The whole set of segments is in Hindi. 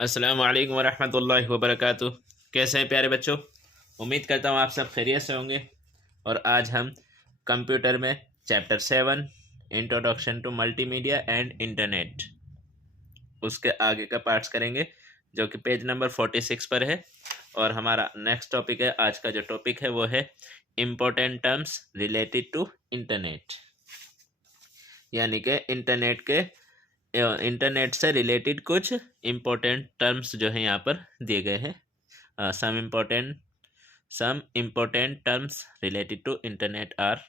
अस्सलाम वालेकुम वरहमतुल्लाहि वबरकातुह। कैसे हैं प्यारे बच्चों? उम्मीद करता हूँ आप सब खैरियत से होंगे। और आज हम कंप्यूटर में chapter 7 introduction to multimedia and internet उसके आगे का पार्ट्स करेंगे, जो कि पेज नंबर 46 पर है। और हमारा नेक्स्ट टॉपिक है, आज का जो टॉपिक है वो है important terms related to internet, यानी कि इंटरनेट से रिलेटेड कुछ इम्पोर्टेंट टर्म्स जो हैं यहाँ पर दिए गए हैं। Some important terms related to internet are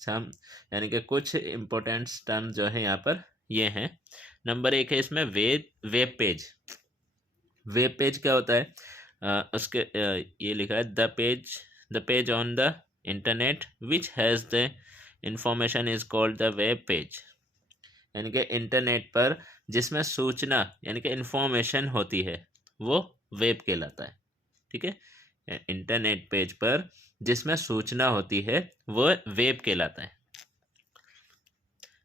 some, यानी कि कुछ इम्पोर्टेंट टर्म्स जो हैं यहाँ पर ये हैं। नंबर 1 है इसमें वेब पेज। वेब पेज क्या होता है? ये लिखा है the page on the internet which has the information is called the web page. यानी कि इंटरनेट पर जिसमें सूचना यानी कि इंफॉर्मेशन होती है वो वेब कहलाता है। ठीक है, इंटरनेट पेज पर जिसमें सूचना होती है वो वेब कहलाता है।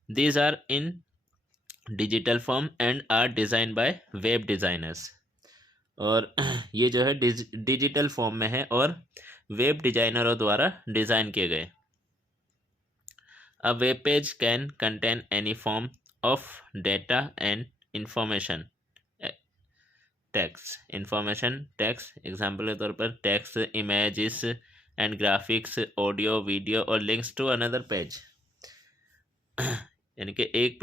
These are in digital form and are design by web designers. और ये जो है डिजिटल फॉर्म में है और वेब डिजाइनरों द्वारा डिजाइन किए गए। A web page can contain any form of data and information. text example के तौर पर text, images and graphics, audio, video और लिंक्स टू अनदर पेज। यानी कि एक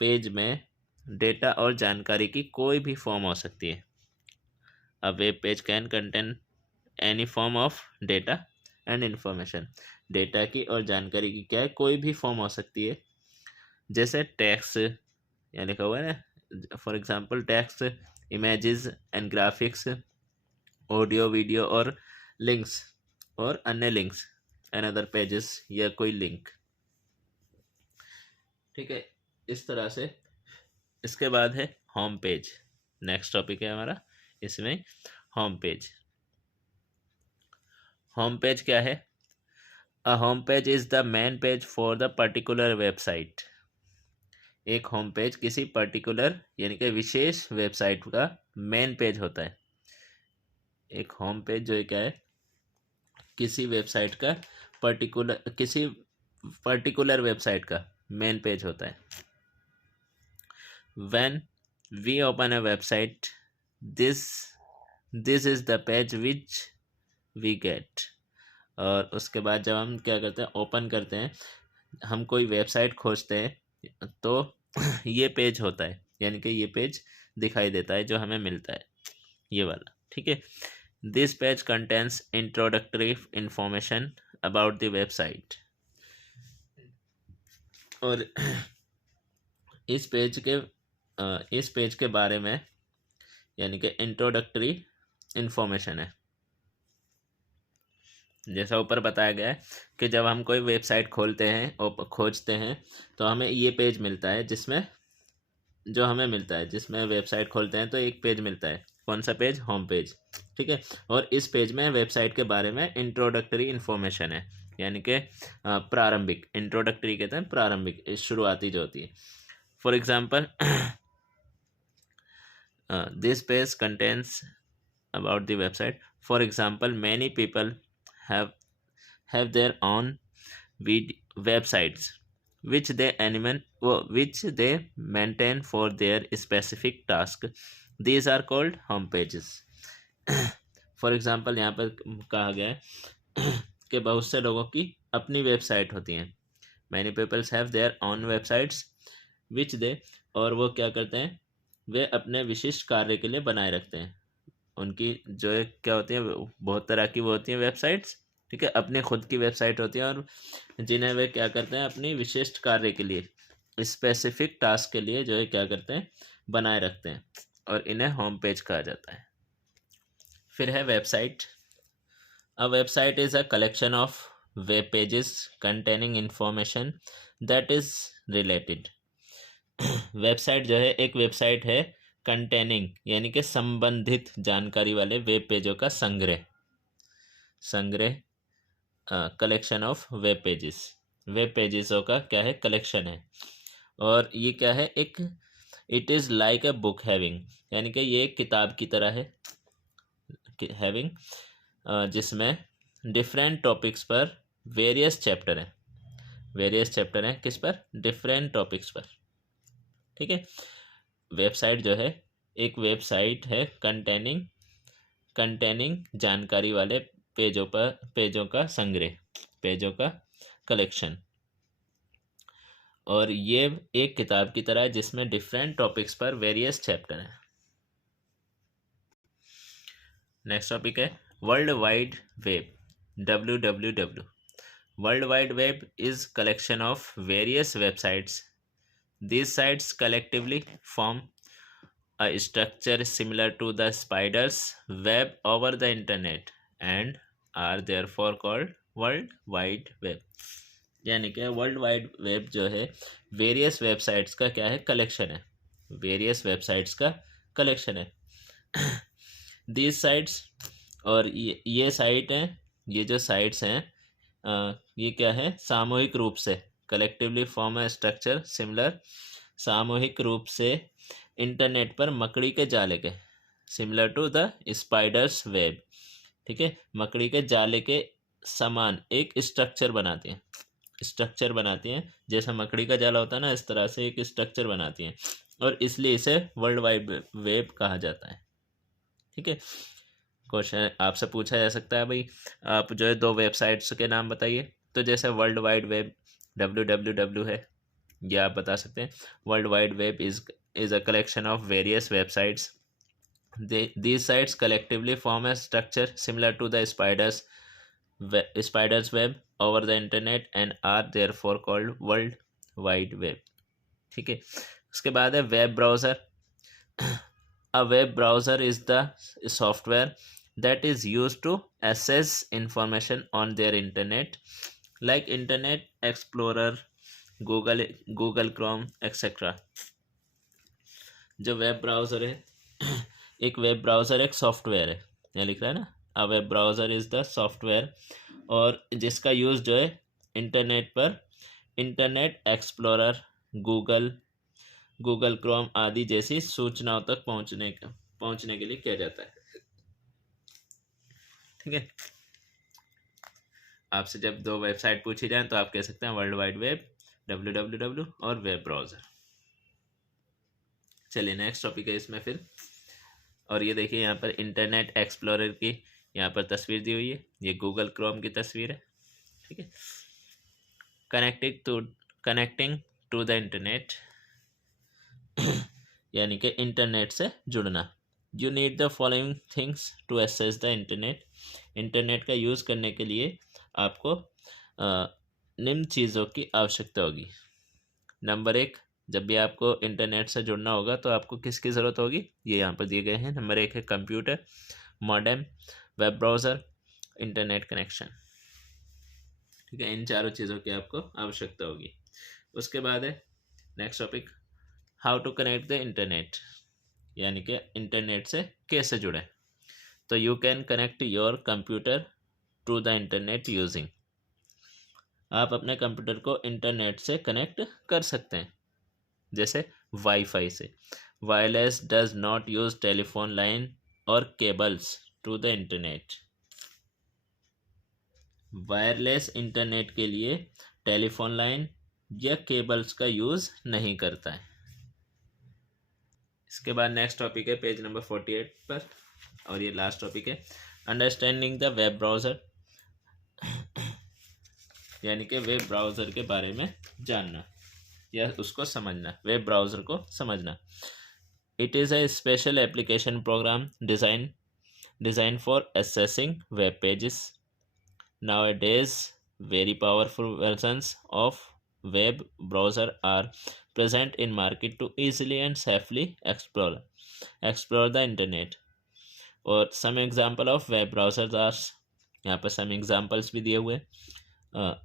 पेज में डेटा और जानकारी की कोई भी फॉर्म हो सकती है। A web page can contain any form of data and information. Data की और जानकारी की क्या है, कोई भी फॉर्म हो सकती है। जैसे टेक्स्ट, यहाँ लिखा हुआ है ना, for example text, images and graphics, audio, video और लिंक्स और अन्य लिंक्स एंड अदर पेजेस, या कोई लिंक। ठीक है, इस तरह से। इसके बाद है होम पेज। नेक्स्ट टॉपिक है हमारा इसमें होम पेज। होम पेज क्या है? A home page is the main page for the particular website. एक होम पेज किसी पर्टिकुलर यानी कि विशेष वेबसाइट का मेन पेज होता है। एक होम पेज जो है क्या है, किसी पर्टिकुलर वेबसाइट का मेन पेज होता है। When we open a website, this this is the page which we get. और उसके बाद जब हम क्या करते हैं, ओपन करते हैं, हम कोई वेबसाइट खोजते हैं तो ये पेज होता है, यानी कि ये पेज दिखाई देता है जो हमें मिलता है, ये वाला। ठीक है, this page contains introductory information about the website. और इस पेज के बारे में यानी कि इंट्रोडक्टरी इंफॉर्मेशन है। जैसा ऊपर बताया गया है कि जब हम कोई वेबसाइट खोलते हैं और खोजते हैं तो हमें ये पेज मिलता है, जिसमें वेबसाइट खोलते हैं तो एक पेज मिलता है। कौन सा पेज? Home page. ठीक है, और इस पेज में वेबसाइट के बारे में इंट्रोडक्टरी इन्फॉर्मेशन है, यानी कि प्रारंभिक। इंट्रोडक्टरी कहते हैं प्रारंभिक, शुरुआती जो होती है। For example this page contains about the website. For example, many people have their own websites which they maintain for their specific task. These are called home pages. For example, यहाँ पर कहा गया है कि बहुत से लोगों की अपनी वेबसाइट होती हैं। Many people have their own websites which they, और वो क्या करते हैं, वे अपने विशिष्ट कार्य के लिए बनाए रखते हैं। उनकी जो है क्या होती है, बहुत तरह की वो होती हैं वेबसाइट्स। ठीक है, अपने खुद की वेबसाइट होती है और जिन्हें वे क्या करते हैं, अपनी विशिष्ट कार्य के लिए, स्पेसिफिक टास्क के लिए जो है क्या करते हैं, बनाए रखते हैं, और इन्हें होम पेज कहा जाता है। फिर है website. A website is a collection of web pages containing information that is related. Website जो है, एक वेबसाइट है कंटेनिंग यानी कि संबंधित जानकारी वाले वेब पेजों का संग्रह collection of web pages. Web पेजेसों का क्या है, कलेक्शन है। और ये क्या है, एक it is like a book having, यानी कि ये एक किताब की तरह है, हैविंग, जिसमें डिफरेंट टॉपिक्स पर वेरियस चैप्टर हैं, वेरियस चैप्टर हैं किस पर, डिफरेंट टॉपिक्स पर। ठीक है। वेबसाइट जो है, एक वेबसाइट है कंटेनिंग जानकारी वाले पेजों का संग्रह, पेजों का कलेक्शन। और ये एक किताब की तरह है जिसमें डिफरेंट टॉपिक्स पर वेरियस चैप्टर हैं। नेक्स्ट टॉपिक है world wide web, WWW। World wide web is collection of various websites. These sites collectively form a structure similar to the spider's web over the internet and are therefore called World Wide Web। यानी कि वर्ल्ड वाइड वेब जो है वेरियस वेबसाइट्स का क्या है, कलेक्शन है, वेरियस वेबसाइट्स का कलेक्शन है। दीज साइट्स, और ये साइट हैं, ये जो साइट्स हैं ये क्या है, सामूहिक रूप से, collectively form a structure similar, सामूहिक रूप से इंटरनेट पर मकड़ी के जाले के, similar to the spider's web. ठीक है, मकड़ी के जाले के समान एक स्ट्रक्चर बनाती हैं, स्ट्रक्चर बनाती हैं, जैसा मकड़ी का जाला होता है ना, इस तरह से एक स्ट्रक्चर बनाती हैं, और इसलिए इसे वर्ल्ड वाइड वेब कहा जाता है। ठीक है। क्वेश्चन आपसे पूछा जा सकता है, भाई आप जो है 2 वेबसाइट्स के नाम बताइए। तो जैसे वर्ल्ड वाइड वेब WWW है, ये आप बता सकते हैं। World wide web is a collection of various websites. These sites collectively form a structure similar to the spider's web over the internet and are therefore called World Wide Web। ठीक है। उसके बाद है web browser. A web browser is the software that is used to access information on their internet, like Internet Explorer, Google Chrome, etc। जो वेब ब्राउज़र है एक वेब ब्राउज़र एक सॉफ्टवेयर है, यहाँ लिख रहा है ना, a web browser is the software, और जिसका यूज़ जो है इंटरनेट पर इंटरनेट एक्सप्लोरर, गूगल क्रोम आदि जैसी सूचनाओं तक पहुंचने के लिए किया जाता है। ठीक है। आपसे जब 2 वेबसाइट पूछी जाए तो आप कह सकते हैं वर्ल्ड वाइड वेब, WWW, और वेब ब्राउज़र। चलिए नेक्स्ट टॉपिक है इसमें फिर, और ये देखिए यहाँ पर इंटरनेट एक्सप्लोरर की यहाँ पर तस्वीर दी हुई है, ये गूगल क्रोम की तस्वीर है। ठीक है। कनेक्टिंग टू द इंटरनेट, यानी कि इंटरनेट से जुड़ना। You need the following things to access the internet. Internet का यूज़ करने के लिए आपको निम्न चीज़ों की आवश्यकता होगी। नंबर 1, जब भी आपको इंटरनेट से जुड़ना होगा तो आपको किसकी ज़रूरत होगी, ये यहाँ पर दिए गए हैं। नंबर 1 है computer, modem, web browser, internet connection. ठीक है, इन चारों चीज़ों की आपको आवश्यकता होगी। उसके बाद है next topic, how to connect the internet, यानी कि इंटरनेट से कैसे जुड़े। तो you can connect your computer to the internet using, आप अपने कंप्यूटर को इंटरनेट से कनेक्ट कर सकते हैं, जैसे वाईफाई से। Wireless does not use telephone line और cables to the internet. Wireless internet के लिए टेलीफोन लाइन या केबल्स का यूज़ नहीं करता है। इसके बाद नेक्स्ट टॉपिक है पेज नंबर 48 पर, और ये लास्ट टॉपिक है अंडरस्टैंडिंग द वेब ब्राउज़र, यानी कि वेब ब्राउज़र के बारे में जानना या उसको समझना, वेब ब्राउज़र को समझना। It is a special application program design for accessing web pages. Nowadays, very powerful versions of web browser are present in market to easily and safely explore the internet. और some example of web browsers are, यहाँ पर some examples भी दिए हुए।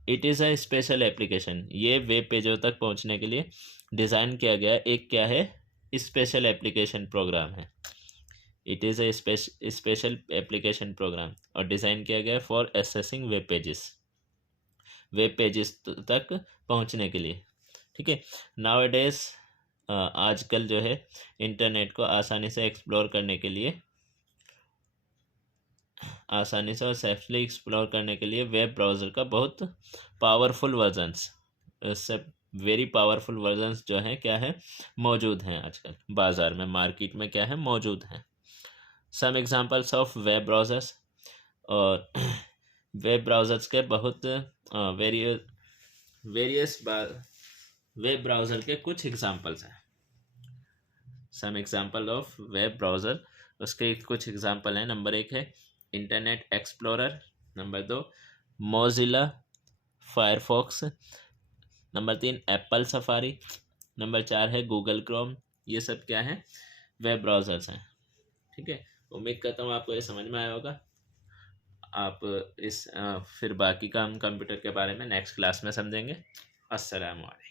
It is a special application, ये वेब पेजों तक पहुंचने के लिए डिज़ाइन किया गया एक क्या है, स्पेशल एप्लीकेशन प्रोग्राम है। It is a special application program, और डिज़ाइन किया गया फॉर एक्सेसिंग वेब पेजेस तक पहुंचने के लिए। ठीक है। नाउ डेज आजकल जो है इंटरनेट को आसानी से एक्सप्लोर करने के लिए, आसानी से और सेफली एक्सप्लोर करने के लिए वेब ब्राउज़र का बहुत पावरफुल वर्जन्स, इससे वेरी पावरफुल वर्जन्स जो हैं क्या है, मौजूद हैं आजकल बाज़ार में, मार्केट में क्या है, मौजूद हैं। Some examples of web browsers, और वेब ब्राउज़र्स के बहुत वेरियस वेब ब्राउज़र के कुछ एग्जांपल्स हैं। Some example of web browser, उसके कुछ एग्जांपल हैं। नंबर 1 है Internet Explorer, number 2 Mozilla Firefox, number 3 Apple Safari, number 4 है गूगल क्रोम। ये सब क्या है, वेब ब्राउज़र्स हैं। ठीक है, उम्मीद करता हूँ आपको ये समझ में आया होगा। आप फिर बाकी का हम कंप्यूटर के बारे में नेक्स्ट क्लास में समझेंगे। अस्सलाम वालेकुम।